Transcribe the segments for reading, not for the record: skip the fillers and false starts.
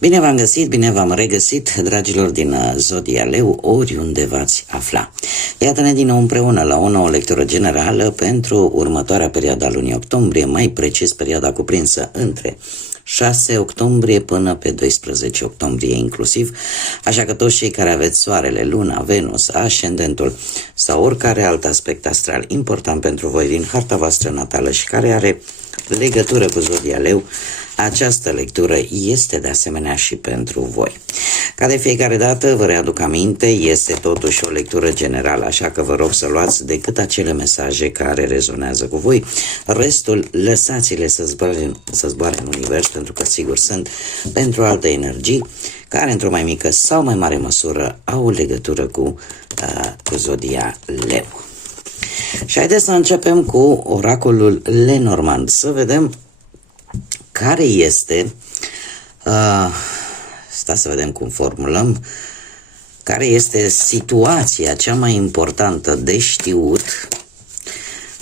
Bine v-am găsit, bine v-am regăsit, dragilor din Zodia Leu, oriunde v-ați afla. Iată-ne din nou împreună la o nouă lectură generală pentru următoarea perioadă a lunii octombrie, mai precis perioada cuprinsă între 6 octombrie până pe 12 octombrie inclusiv, așa că toți cei care aveți soarele, luna, Venus, ascendentul sau oricare alt aspect astral important pentru voi din harta voastră natală și care are legătură cu Zodia Leu, această lectură este de asemenea și pentru voi. Ca de fiecare dată vă readuc aminte, este totuși o lectură generală, așa că vă rog să luați decât acele mesaje care rezonează cu voi. Restul lăsați-le să zboare în univers, pentru că sigur sunt pentru alte energii care într-o mai mică sau mai mare măsură au legătură cu Zodia Leu. Și haideți să începem cu oracolul Lenormand, să vedem care este, stați să vedem cum formulăm, care este situația cea mai importantă de știut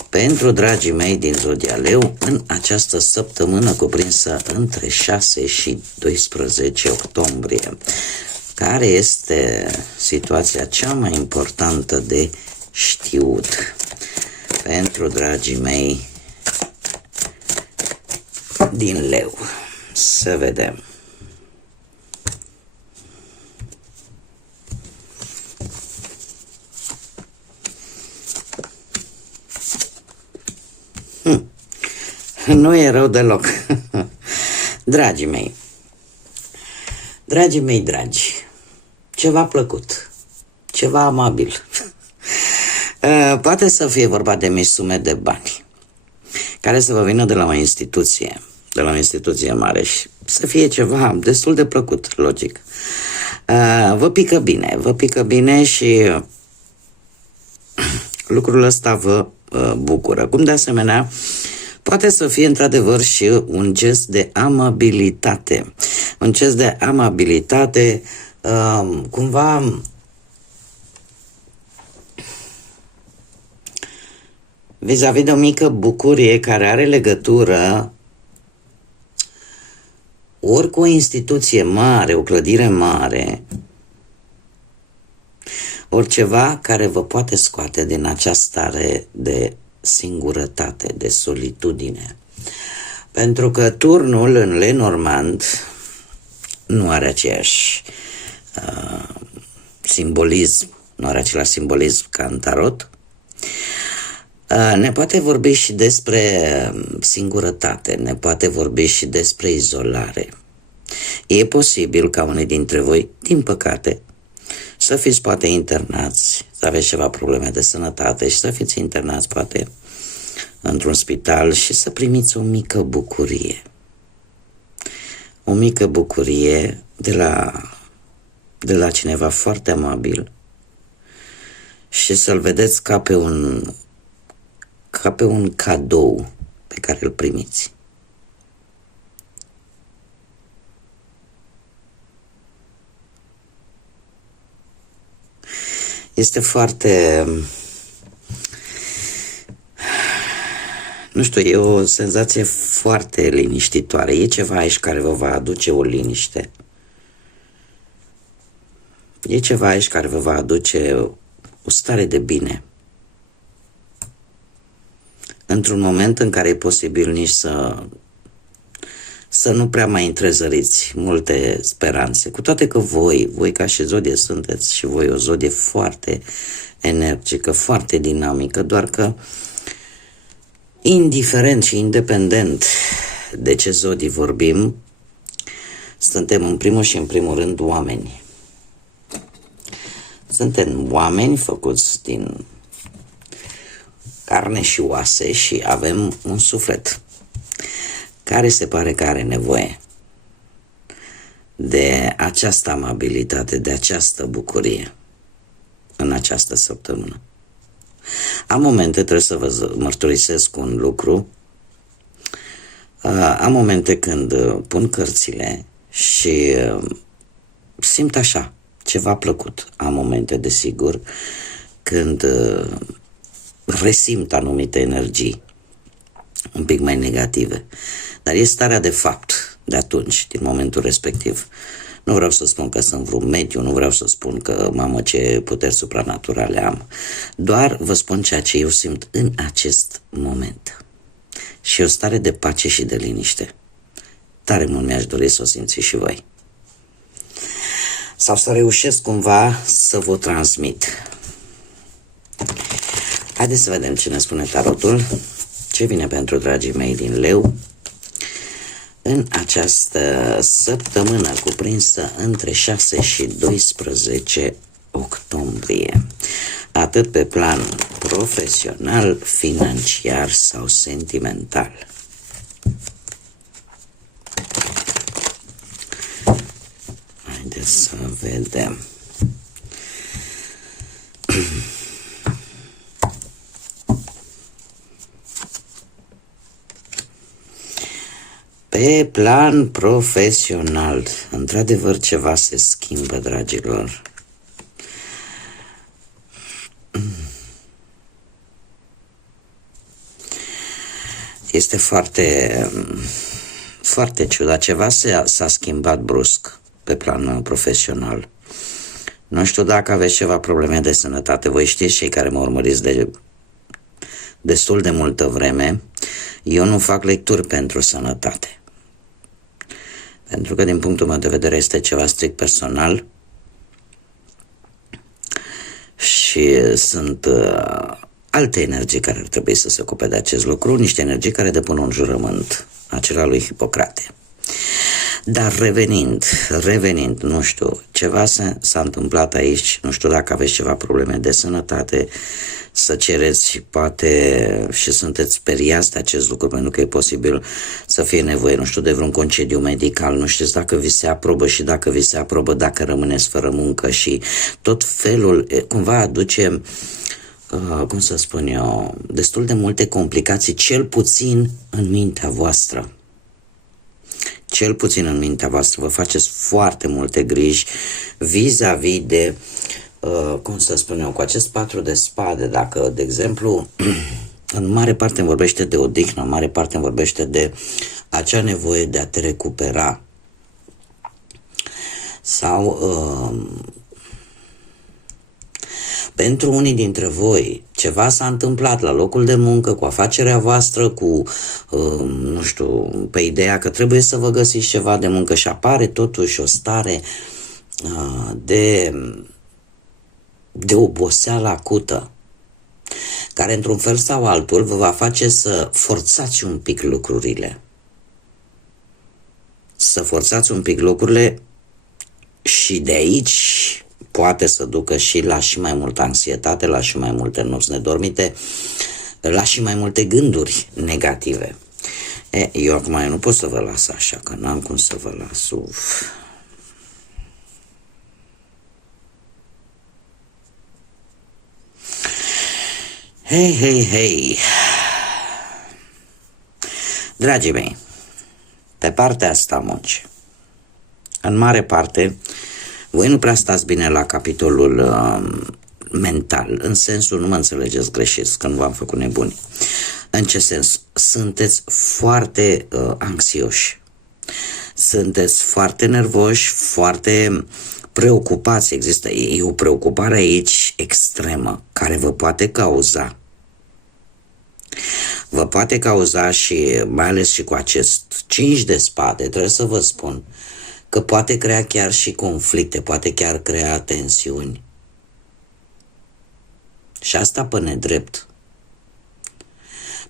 pentru dragii mei din Zodia Leu în această săptămână cuprinsă între 6 și 12 octombrie. Care este situația cea mai importantă de știut pentru dragii mei din Leu? Să vedem. Nu e rău deloc. Dragii mei, dragi, ceva plăcut, ceva amabil. Poate să fie vorba de mici sume de bani care să vă vină de la o instituție mare și să fie ceva destul de plăcut, logic. Vă pică bine și lucrul ăsta vă bucură. Cum de asemenea poate să fie într-adevăr și un gest de amabilitate. Un gest de amabilitate cumva vis-a-vis de o mică bucurie care are legătură ori cu o instituție mare, o clădire mare, ori ceva care vă poate scoate din această stare de singurătate, de solitudine. Pentru că turnul în Lenormand nu are aceeași simbolism, nu are același simbolism ca în tarot. Ne poate vorbi și despre singurătate, ne poate vorbi și despre izolare. E posibil ca unii dintre voi, din păcate, să fiți poate internați, să aveți ceva probleme de sănătate și să fiți internați poate într-un spital și să primiți o mică bucurie. O mică bucurie de la cineva foarte amabil și să-l vedeți ca pe un cadou pe care îl primiți. Este foarte, nu știu, e o senzație foarte liniștitoare. E ceva aici care vă va aduce o liniște. E ceva aici care vă va aduce o stare de bine. Într-un moment în care e posibil nici să nu prea mai întrezăriți multe speranțe. Cu toate că voi ca și zodie sunteți și voi o zodie foarte energică, foarte dinamică, doar că indiferent și independent de ce zodii vorbim, suntem în primul și în primul rând oameni. Suntem oameni făcuți din carne și oase și avem un suflet care se pare că are nevoie de această amabilitate, de această bucurie în această săptămână. Am momente, trebuie să vă mărturisesc un lucru, am momente când pun cărțile și simt așa, ceva plăcut. Am momente, desigur, când resimt anumite energii un pic mai negative. Dar e starea de fapt de atunci, din momentul respectiv. Nu vreau să spun că sunt vreun mediu, nu vreau să spun că, mamă, ce puteri supranaturale am. Doar vă spun ceea ce eu simt în acest moment. Și o stare de pace și de liniște. Tare mult mi-aș dori să o simțiți și voi. Sau să reușesc cumva să vă transmit. Haideți să vedem ce ne spune tarotul, ce vine pentru dragii mei din Leu în această săptămână cuprinsă între 6 și 12 octombrie, atât pe plan profesional, financiar sau sentimental. Haideți să vedem. Pe plan profesional, într-adevăr ceva se schimbă, dragilor. Este foarte ciudat, ceva s-a schimbat brusc pe plan profesional. Nu știu dacă aveți ceva probleme de sănătate, voi știți, cei care mă urmăriți de destul de multă vreme, eu nu fac lecturi pentru sănătate. Pentru că din punctul meu de vedere este ceva strict personal și sunt alte energii care ar trebui să se ocupe de acest lucru, niște energii care depun un jurământ, acela lui Hipocrate. Dar revenind, nu știu, ceva s-a întâmplat aici, nu știu dacă aveți ceva probleme de sănătate, să cereți, poate, și sunteți speriați de acest lucru, pentru că e posibil să fie nevoie, nu știu, de vreun concediu medical, nu știți dacă vi se aprobă și dacă vi se aprobă, dacă rămâneți fără muncă și tot felul, cumva aduce, cum să spun eu, destul de multe complicații, cel puțin în mintea voastră. Cel puțin în mintea voastră, vă faceți foarte multe griji vis-a-vis de, cum să spun eu, cu acest 4 de spade, dacă, de exemplu, în mare parte îmi vorbește de odihnă, în mare parte îmi vorbește de acea nevoie de a te recupera sau pentru unii dintre voi ceva s-a întâmplat la locul de muncă, cu afacerea voastră, cu, nu știu, pe ideea că trebuie să vă găsiți ceva de muncă și apare totuși o stare de oboseală acută, care într-un fel sau altul vă va face să forțați un pic lucrurile. Să forțați un pic lucrurile și de aici poate să ducă și la și mai multă anxietate, la și mai multe nopți nedormite, la și mai multe gânduri negative. Eu acum nu pot să vă las așa, că n-am cum să vă las. Hei. Dragii mei, pe partea asta muncii, în mare parte, voi nu prea stați bine la capitolul mental, în sensul, nu mă înțelegeți greșit, că nu v-am făcut nebuni. În ce sens? Sunteți foarte anxioși, sunteți foarte nervoși, foarte preocupați, există o preocupare aici extremă, care vă poate cauza și mai ales și cu acest 5 de spade, trebuie să vă spun că poate crea chiar și conflicte, poate chiar crea tensiuni. Și asta pe nedrept.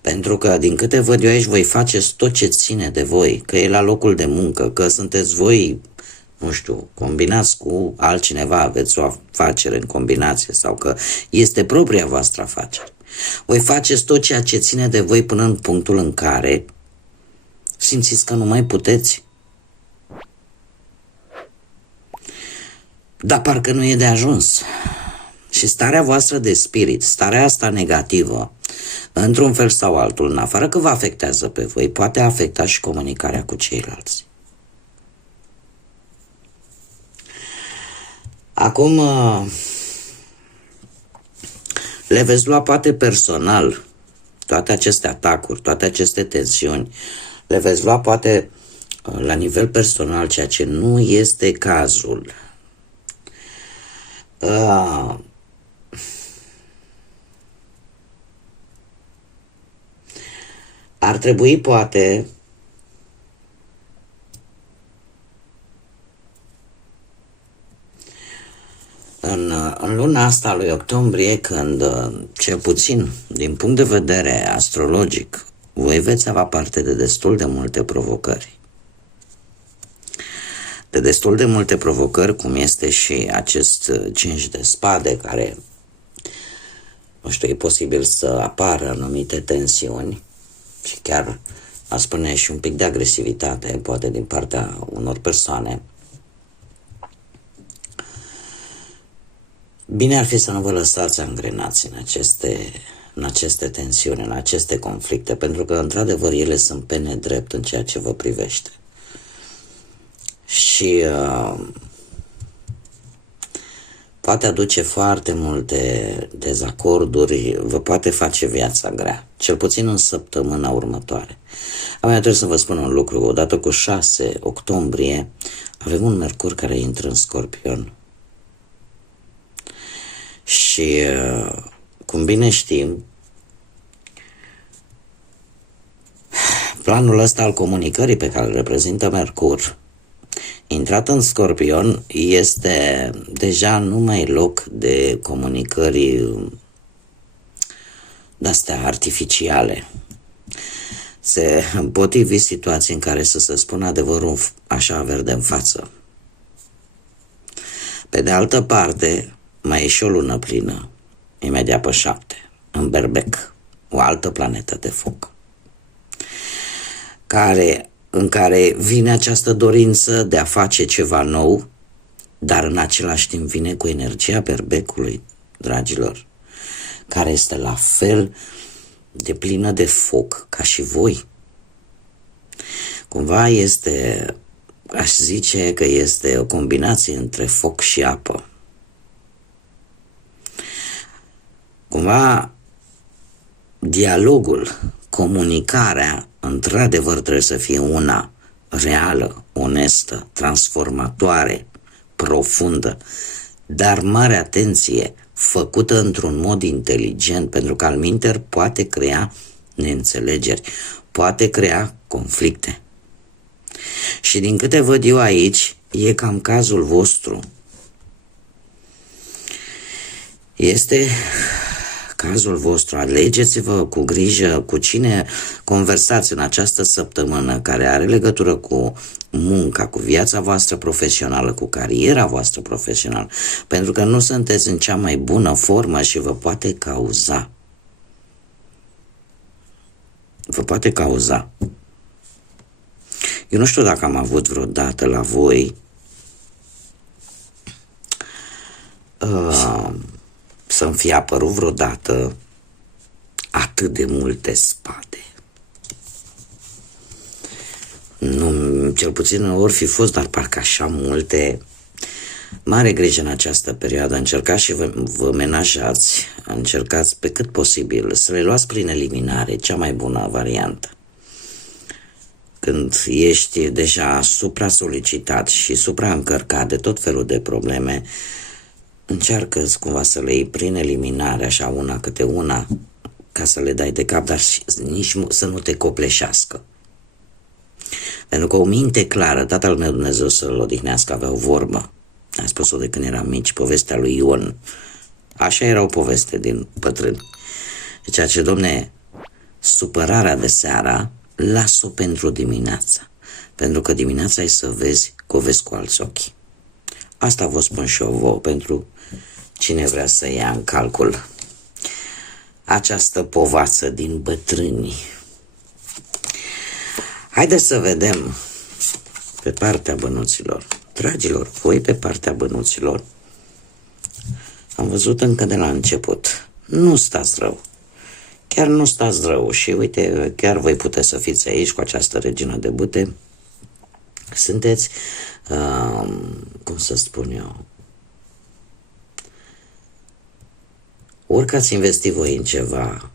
Pentru că, din câte văd eu aici, voi faceți tot ce ține de voi, că e la locul de muncă, că sunteți voi, nu știu, combinați cu altcineva, aveți o afacere în combinație sau că este propria voastră afacere. Voi faceți tot ceea ce ține de voi până în punctul în care simțiți că nu mai puteți. Dar parcă nu e de ajuns. Și starea voastră de spirit, starea asta negativă, într-un fel sau altul, în afară că vă afectează pe voi, poate afecta și comunicarea cu ceilalți. Acum, le veți lua poate personal, toate aceste atacuri, toate aceste tensiuni, le veți lua poate la nivel personal, ceea ce nu este cazul. Ar trebui, poate, în luna asta lui octombrie, când, cel puțin din punct de vedere astrologic, voi veți avea parte de destul de multe provocări. De destul de multe provocări, cum este și acest 5 de spade, care, nu știu, e posibil să apară anumite tensiuni și chiar, a spune, și un pic de agresivitate, poate din partea unor persoane. Bine ar fi să nu vă lăsați angrenați în aceste tensiuni, în aceste conflicte, pentru că, într-adevăr, ele sunt pe nedrept în ceea ce vă privește. Și poate aduce foarte multe dezacorduri, vă poate face viața grea, cel puțin în săptămâna următoare. Acum trebuie să vă spun un lucru, odată cu 6 octombrie avem un Mercur care intră în Scorpion. Și, cum bine știm, planul ăsta al comunicării pe care îl reprezintă Mercur, intrat în Scorpion, este deja nu mai loc de comunicări de-astea artificiale. Se pot ivi situații în care să se spună adevărul așa verde în față. Pe de altă parte, mai e și o lună plină, imediat pe 7, în Berbec, o altă planetă de foc, în care vine această dorință de a face ceva nou, dar în același timp vine cu energia Berbecului, dragilor, care este la fel de plină de foc ca și voi. Cumva este, aș zice că este o combinație între foc și apă. Cumva dialogul, comunicarea, într-adevăr trebuie să fie una reală, onestă, transformatoare, profundă, dar mare atenție, făcută într-un mod inteligent, pentru că alminter poate crea neînțelegeri, poate crea conflicte. Și din câte văd eu aici, e cam cazul vostru. Este cazul vostru, alegeți-vă cu grijă cu cine conversați în această săptămână care are legătură cu munca, cu viața voastră profesională, cu cariera voastră profesională, pentru că nu sunteți în cea mai bună formă și vă poate cauza. Eu nu știu dacă am avut vreodată la voi să-mi fie apărut vreodată atât de multe spade. Nu, cel puțin ori fi fost, dar parcă așa multe. Mare grijă în această perioadă, încercați și vă menajați, încercați pe cât posibil să le luați prin eliminare, cea mai bună variantă. Când ești deja supra-solicitat și supraîncărcat de tot felul de probleme, încearcă-ți cumva să le iei prin eliminare, așa una câte una, ca să le dai de cap, dar nici să nu te copleșească. Pentru că o minte clară, Tatăl meu Dumnezeu să-l odihnească, avea o vorbă, a spus-o de când eram mici, povestea lui Ion. Așa era o poveste din bătrân. Deci ce, domne, supărarea de seara, las-o pentru dimineața. Pentru că dimineața e să vezi că o vezi cu alți ochi. Asta vă spun și eu vouă, pentru cine vrea să ia în calcul această povață din bătrâni. Haideți să vedem pe partea bănuților. Dragilor, voi pe partea bănuților am văzut încă de la început. Nu stați rău. Chiar nu stați rău și uite, chiar voi puteți să fiți aici cu această regină de bute. Sunteți, cum să spun eu, orică ați investit voi în ceva,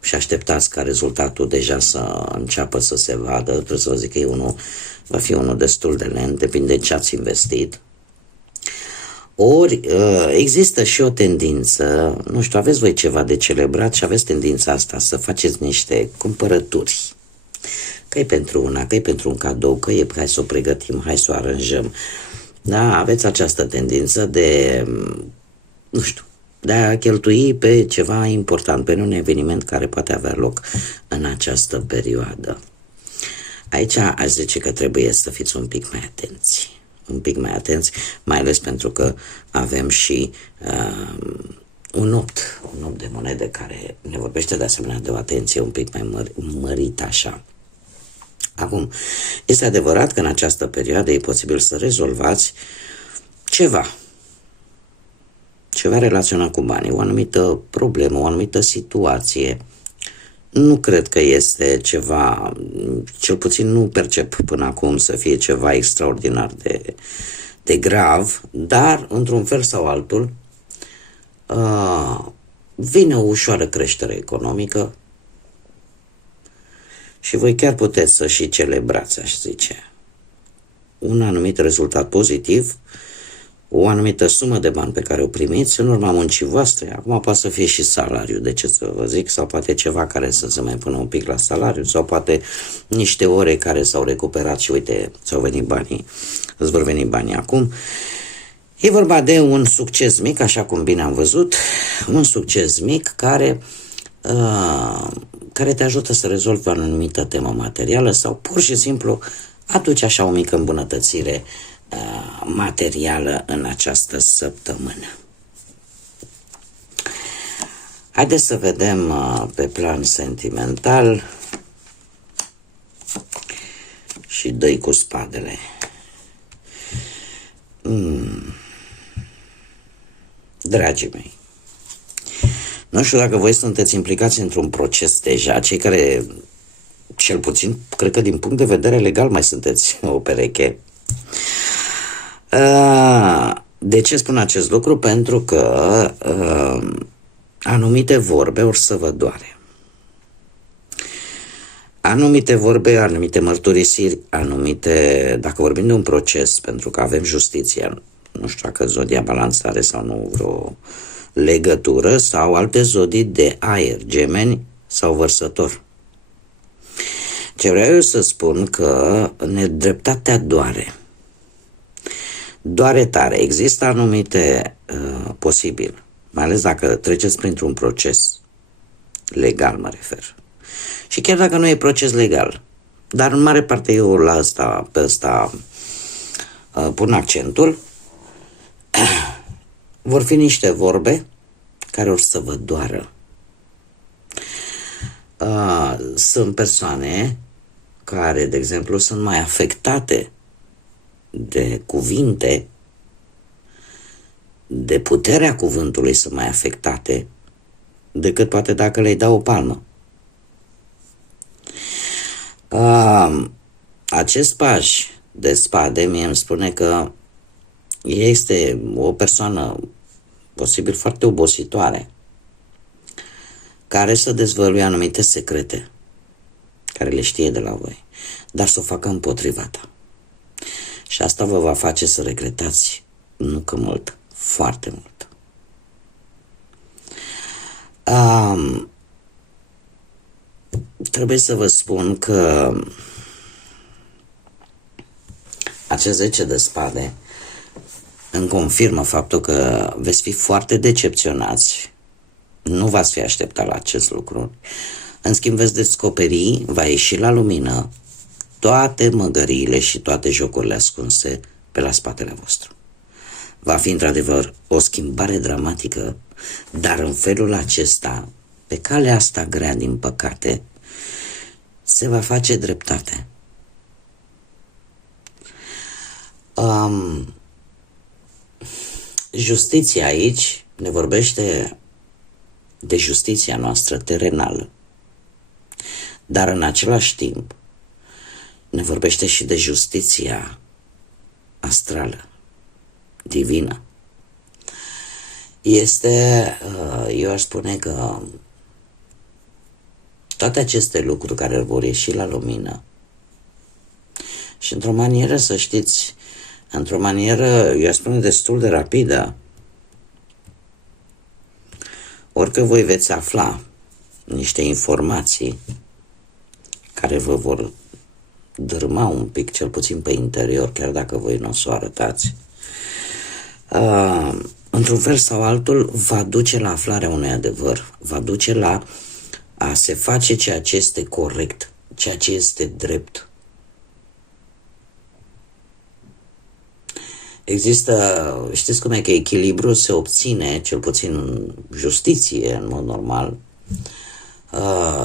și așteptați ca rezultatul deja să înceapă să se vadă, trebuie să vă zic că va fi unul destul de lent, depinde de ce ați investit. Ori există și o tendință, nu știu, aveți voi ceva de celebrat și aveți tendința asta să faceți niște cumpărături. Că e pentru una, că e pentru un cadou, că e hai să o pregătim, hai să o aranjăm. Da, aveți această tendință de, nu știu, de a cheltui pe ceva important, pe un eveniment care poate avea loc în această perioadă. Aici aș zice că trebuie să fiți un pic mai atenți. Un pic mai atenți, mai ales pentru că avem și un opt de monede care ne vorbește de asemenea de o atenție un pic mai mărită așa. Acum, este adevărat că în această perioadă e posibil să rezolvați ceva relaționat cu banii, o anumită problemă, o anumită situație. Nu cred că este ceva, cel puțin nu percep până acum să fie ceva extraordinar de grav, dar într-un fel sau altul vine o ușoară creștere economică și voi chiar puteți să și celebrați, aș zice, un anumit rezultat pozitiv, o anumită sumă de bani pe care o primiți în urma muncii voastre. Acum poate să fie și salariu, de ce să vă zic, sau poate ceva care să se mai pună un pic la salariu, sau poate niște ore care s-au recuperat și uite, ți-au venit banii, îți vor veni banii acum. E vorba de un succes mic, așa cum bine am văzut, un succes mic care te ajută să rezolvi o anumită temă materială sau pur și simplu aduce așa o mică îmbunătățire materială în această săptămână. Haideți să vedem pe plan sentimental și dă-i cu spadele. Dragii mei, nu știu dacă voi sunteți implicați într-un proces deja, cei care, cel puțin, cred că din punct de vedere legal mai sunteți o pereche. De ce spun acest lucru? Pentru că anumite vorbe or să vă doare. Anumite vorbe, anumite mărturisiri, dacă vorbim de un proces, pentru că avem justiția, nu știu dacă zodia Balanță are sau nu vreo legătură, sau alte zodii de aer, Gemeni sau Vărsător. Ce vreau eu să spun că nedreptatea doare. Doare tare. Există anumite posibil, mai ales dacă treceți printr-un proces legal, mă refer. Și chiar dacă nu e proces legal, dar în mare parte eu pe ăsta pun accentul, vor fi niște vorbe care or să vă doară. Sunt persoane care, de exemplu, sunt mai afectate de cuvinte, de puterea cuvântului sunt mai afectate decât poate dacă le-ai da o palmă. Acest paj de spade mie îmi spune că este o persoană posibil foarte obositoare care să dezvăluie anumite secrete care le știe de la voi, dar să o facă împotriva ta. Și asta vă va face să regretați, nu că mult, foarte mult. Trebuie să vă spun că acest 10 de spade îmi confirmă faptul că veți fi foarte decepționați, nu v-ați fi așteptat la acest lucru. În schimb veți descoperi, va ieși la lumină toate măgăriile și toate jocurile ascunse pe la spatele vostru. Va fi într-adevăr o schimbare dramatică, dar în felul acesta, pe calea asta grea din păcate, se va face dreptate. Justiția aici ne vorbește de justiția noastră terenală, dar în același timp ne vorbește și de justiția astrală, divină. Este, eu aș spune că toate aceste lucruri care vor ieși la lumină și într-o manieră, să știți, într-o manieră, eu aș spune, destul de rapidă, orică voi veți afla niște informații care vă vor dărâma un pic, cel puțin pe interior, chiar dacă voi nu o să o arătați, într-un fel sau altul va duce la aflarea unui adevăr, va duce la a se face ceea ce este corect, ceea ce este drept. Există, știți cum e, că echilibrul se obține, cel puțin în justiție, în mod normal,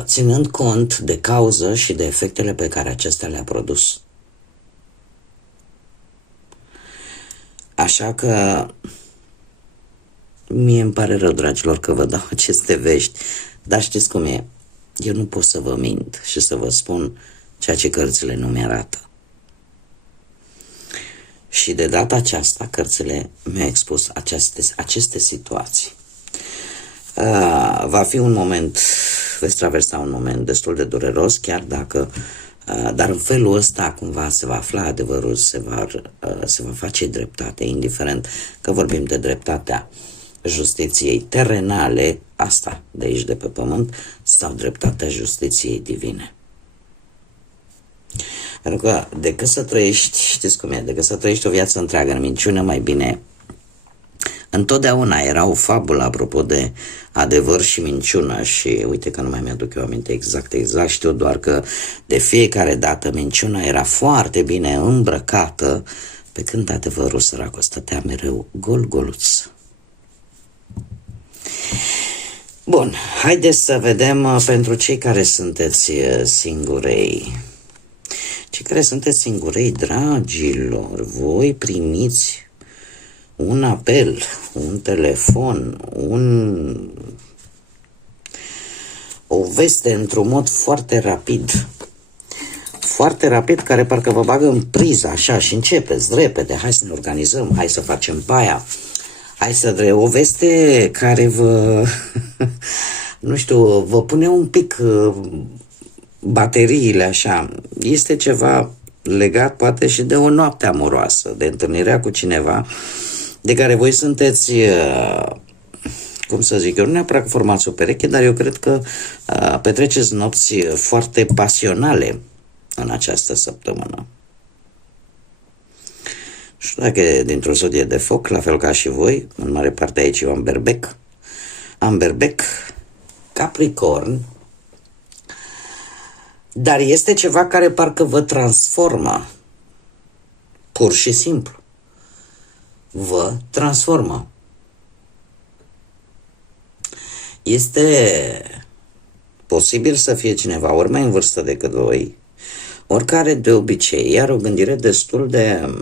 ținând cont de cauză și de efectele pe care acestea le-a produs. Așa că mie îmi pare rău, dragilor, că vă dau aceste vești, dar știți cum e, eu nu pot să vă mint și să vă spun ceea ce cărțile nu mi-arată. Și de data aceasta, cărțile mi-au expus aceste situații. Va fi un moment, veți traversa un moment destul de dureros, chiar dacă, dar în felul ăsta cumva se va afla adevărul, se va face dreptate, indiferent că vorbim de dreptatea justiției terenale, asta de aici de pe pământ, sau dreptatea justiției divine. Pentru că decât să trăiești, știți cum e, decât să trăiești o viață întreagă în minciună, mai bine. Întotdeauna era o fabulă apropo de adevăr și minciună și uite că nu mai mi-aduc eu aminte exact, știu doar că de fiecare dată minciuna era foarte bine îmbrăcată, pe când adevărul, săracul, stătea mereu gol-goluț. Bun, haideți să vedem pentru cei care sunteți singurei. Cei care sunteți singurei, dragilor, voi primiți un apel, un telefon, o veste într-un mod foarte rapid, care parcă vă bagă în priză, așa, și începeți repede, hai să ne organizăm, hai să facem paia, o veste care vă, nu știu, vă pune un pic bateriile așa. Este ceva legat poate și de o noapte amoroasă, de întâlnirea cu cineva de care voi sunteți, cum să zic eu, nu neapărat că formați o pereche, dar eu cred că petreceți nopți foarte pasionale în această săptămână. Nu știu dacă e dintr-o zodie de foc, la fel ca și voi, în mare parte aici eu am berbec, Capricorn, dar este ceva care parcă vă transformă, pur și simplu. Vă transformă. Este posibil să fie cineva ori mai în vârstă decât voi, oricare de obicei, iar o gândire destul de,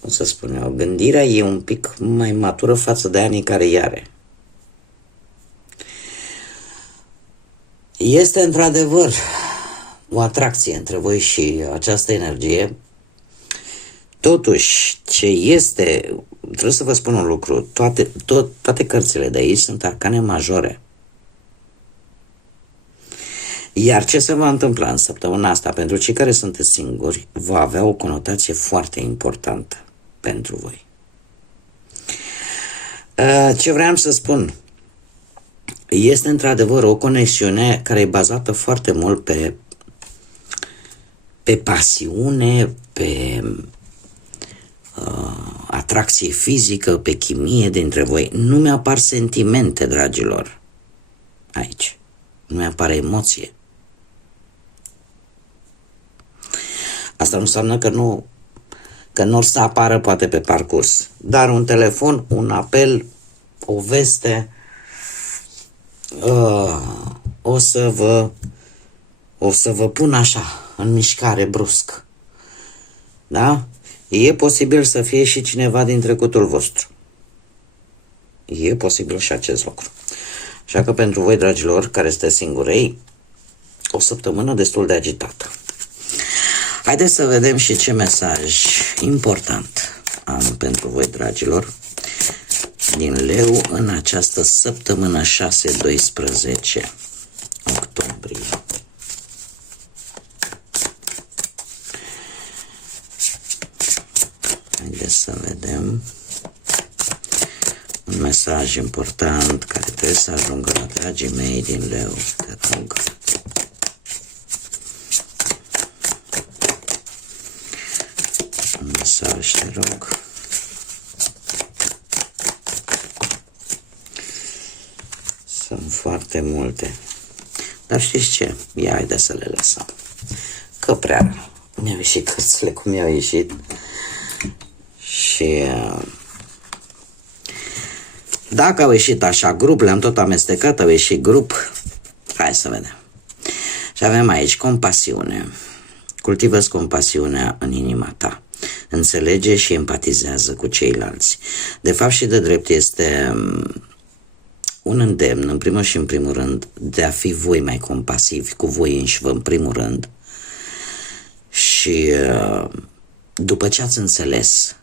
cum să spun eu, gândirea e un pic mai matură față de anii care îi are. Este într-adevăr o atracție între voi și această energie. Totuși, ce este, trebuie să vă spun un lucru, toate cărțile de aici sunt arcane majore. Iar ce se va întâmpla în săptămâna asta pentru cei care sunteți singuri va avea o conotație foarte importantă pentru voi. Ce vreau să spun? Este într-adevăr o conexiune care e bazată foarte mult pe pasiune, pe atracție fizică, pe chimie dintre voi. Nu mi-apar sentimente, dragilor, aici. Nu mi-apare emoție. Asta nu înseamnă că nu o să apară poate pe parcurs. Dar un telefon, un apel, o veste, o să vă pun așa, în mișcare brusc. Da? E posibil să fie și cineva din trecutul vostru. E posibil și acest lucru. Așa că pentru voi, dragilor, care sunteți singurei, o săptămână destul de agitată. Haideți să vedem și ce mesaj important am pentru voi, dragilor, din Leu în această săptămână 6-12. Haideți să vedem un mesaj important care trebuie să ajungă la dragii mei din Leu, te rog. Un mesaj, te rog. Sunt foarte multe. Dar știți ce? Ia, haide să le lăsăm. Că prea mi-au ieșit cărțile cum mi-au ieșit. Și dacă au ieșit așa grup, le-am tot amestecat, au ieșit grup. Hai să vedem. Și avem aici compasiune. Cultivă-ți compasiunea în inima ta. Înțelege și empatizează cu ceilalți. De fapt și de drept este un îndemn, în primul și în primul rând, de a fi voi mai compasivi cu voi înși vă în primul rând. Și după ce ați înțeles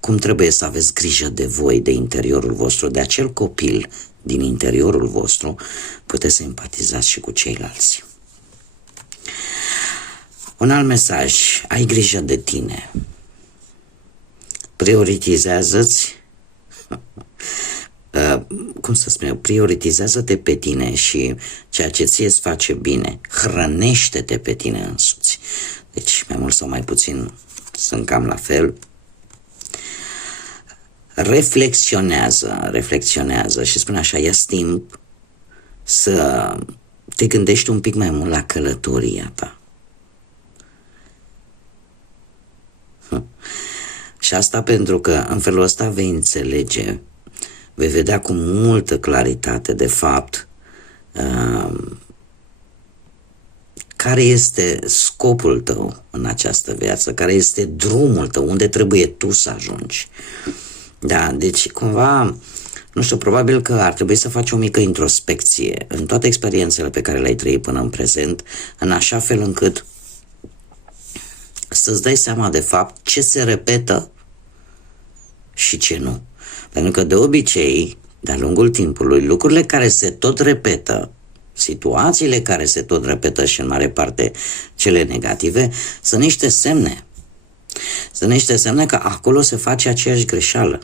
cum trebuie să aveți grijă de voi, de interiorul vostru, de acel copil din interiorul vostru, puteți să empatizați și cu ceilalți. Un alt mesaj, ai grijă de tine. Prioritizează-ți, prioritizează-te pe tine și ceea ce ție îți face bine, hrănește-te pe tine însuți. Deci, mai mult sau mai puțin, sunt cam la fel. Reflexionează și spune așa, ia timp să te gândești un pic mai mult la călătoria ta. Și asta pentru că în felul ăsta vei înțelege, vei vedea cu multă claritate, de fapt, care este scopul tău în această viață, care este drumul tău, unde trebuie tu să ajungi. Da, deci cumva, nu știu, probabil că ar trebui să faci o mică introspecție în toate experiențele pe care le-ai trăit până în prezent, în așa fel încât să-ți dai seama de fapt ce se repetă și ce nu. Pentru că de obicei, de-a lungul timpului, lucrurile care se tot repetă, situațiile care se tot repetă și în mare parte cele negative, sunt niște semne. Sunt niște semne că acolo se face aceeași greșeală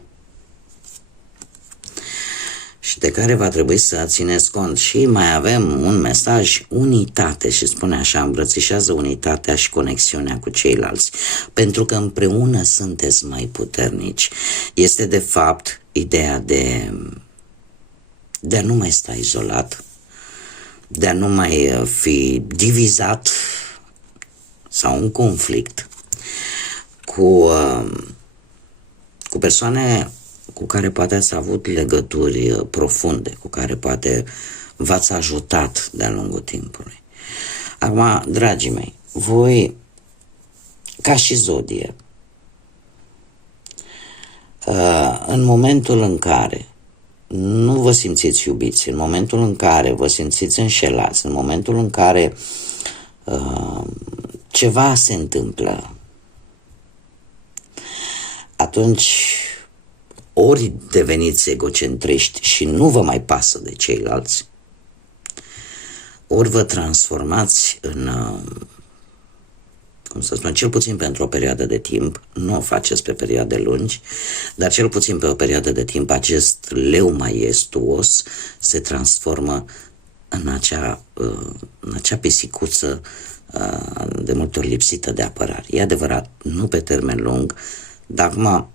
și de care va trebui să țineți cont. Și mai avem un mesaj, unitate, și spune așa, îmbrățișează unitatea și conexiunea cu ceilalți, pentru că împreună sunteți mai puternici. Este de fapt ideea de a nu mai sta izolat, de a nu mai fi divizat sau în conflict cu persoane cu care poate ați avut legături profunde, cu care poate v-ați ajutat de-a lungul timpului. Acum, dragii mei, voi, ca și zodie, în momentul în care nu vă simțiți iubiți, în momentul în care vă simțiți înșelați, în momentul în care ceva se întâmplă, atunci ori deveniți egocentriști și nu vă mai pasă de ceilalți, ori vă transformați în, cum să spun, cel puțin pentru o perioadă de timp, nu o faceți pe perioade lungi, dar cel puțin pe o perioadă de timp, acest leu maestuos se transformă în acea pisicuță de multe ori lipsită de apărare. E adevărat, nu pe termen lung, dar acum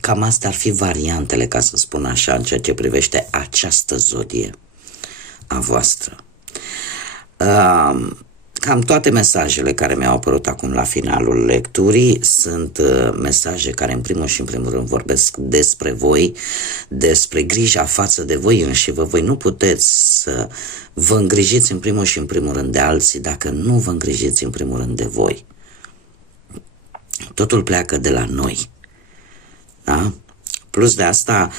cam astea ar fi variantele, ca să spun așa, în ceea ce privește această zodie a voastră. Cam toate mesajele care mi-au apărut acum la finalul lecturii sunt mesaje care în primul și în primul rând vorbesc despre voi, despre grija față de voi înși vă. Voi nu puteți să vă îngrijiți în primul și în primul rând de alții dacă nu vă îngrijiți în primul rând de voi. Totul pleacă de la noi. Da? Plus de asta,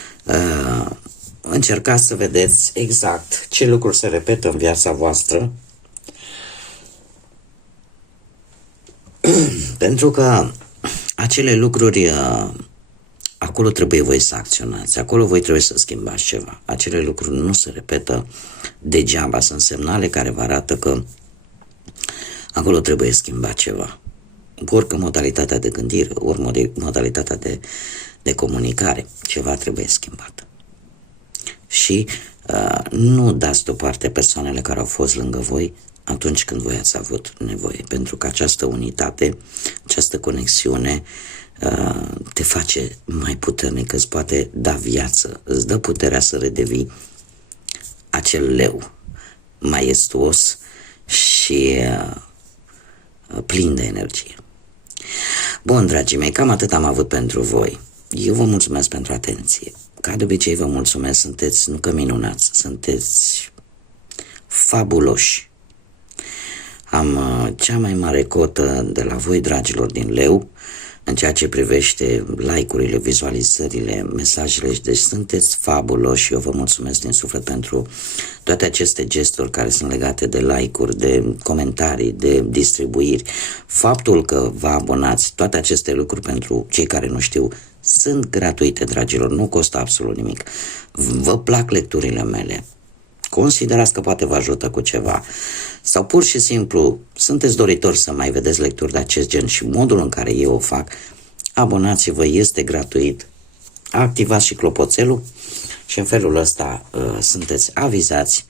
încercați să vedeți exact ce lucruri se repetă în viața voastră, pentru că acele lucruri, acolo trebuie voi să acționați, acolo voi trebuie să schimbați ceva. Acele lucruri nu se repetă degeaba, sunt semnale care vă arată că acolo trebuie schimbat ceva. ori modalitatea de gândire, ori modalitatea de comunicare. Ceva trebuie schimbat. Și nu dați deoparte persoanele care au fost lângă voi atunci când voi ați avut nevoie, pentru că această unitate, această conexiune te face mai puternic, îți poate da viață, îți dă puterea să redevii acel leu maestuos și plin de energie. Bun, dragii mei, cam atât am avut pentru voi. Eu vă mulțumesc pentru atenție. Ca de obicei vă mulțumesc, sunteți nu că minunați, sunteți fabuloși. Am cea mai mare cotă de la voi, dragilor, din leu, în ceea ce privește like-urile, vizualizările, mesajele, deci sunteți fabuloși și eu vă mulțumesc din suflet pentru toate aceste gesturi care sunt legate de like-uri, de comentarii, de distribuiri. Faptul că vă abonați, toate aceste lucruri pentru cei care nu știu, sunt gratuite, dragilor, nu costă absolut nimic. Vă plac lecturile mele, considerați că poate vă ajută cu ceva sau pur și simplu sunteți doritori să mai vedeți lecturi de acest gen și modul în care eu o fac, abonați-vă, este gratuit, activați și clopoțelul și în felul ăsta sunteți avizați,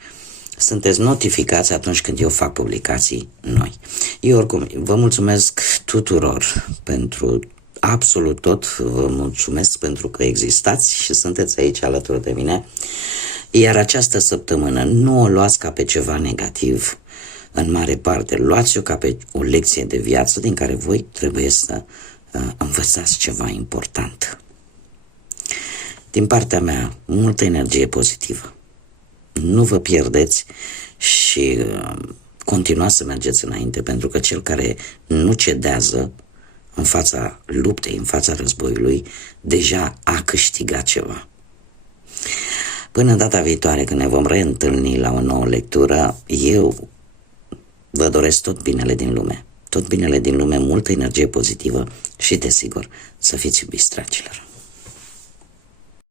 sunteți notificați atunci când eu fac publicații noi. Eu oricum vă mulțumesc tuturor pentru absolut tot, vă mulțumesc pentru că existați și sunteți aici alături de mine. Iar această săptămână nu o luați ca pe ceva negativ, în mare parte luați-o ca pe o lecție de viață din care voi trebuie să învățați ceva important. Din partea mea, multă energie pozitivă. Nu vă pierdeți și continuați să mergeți înainte, pentru că cel care nu cedează în fața luptei, în fața războiului, deja a câștigat ceva. Până data viitoare, când ne vom reîntâlni la o nouă lectură, eu vă doresc tot binele din lume. Tot binele din lume, multă energie pozitivă și, desigur, să fiți iubiți, dragilor.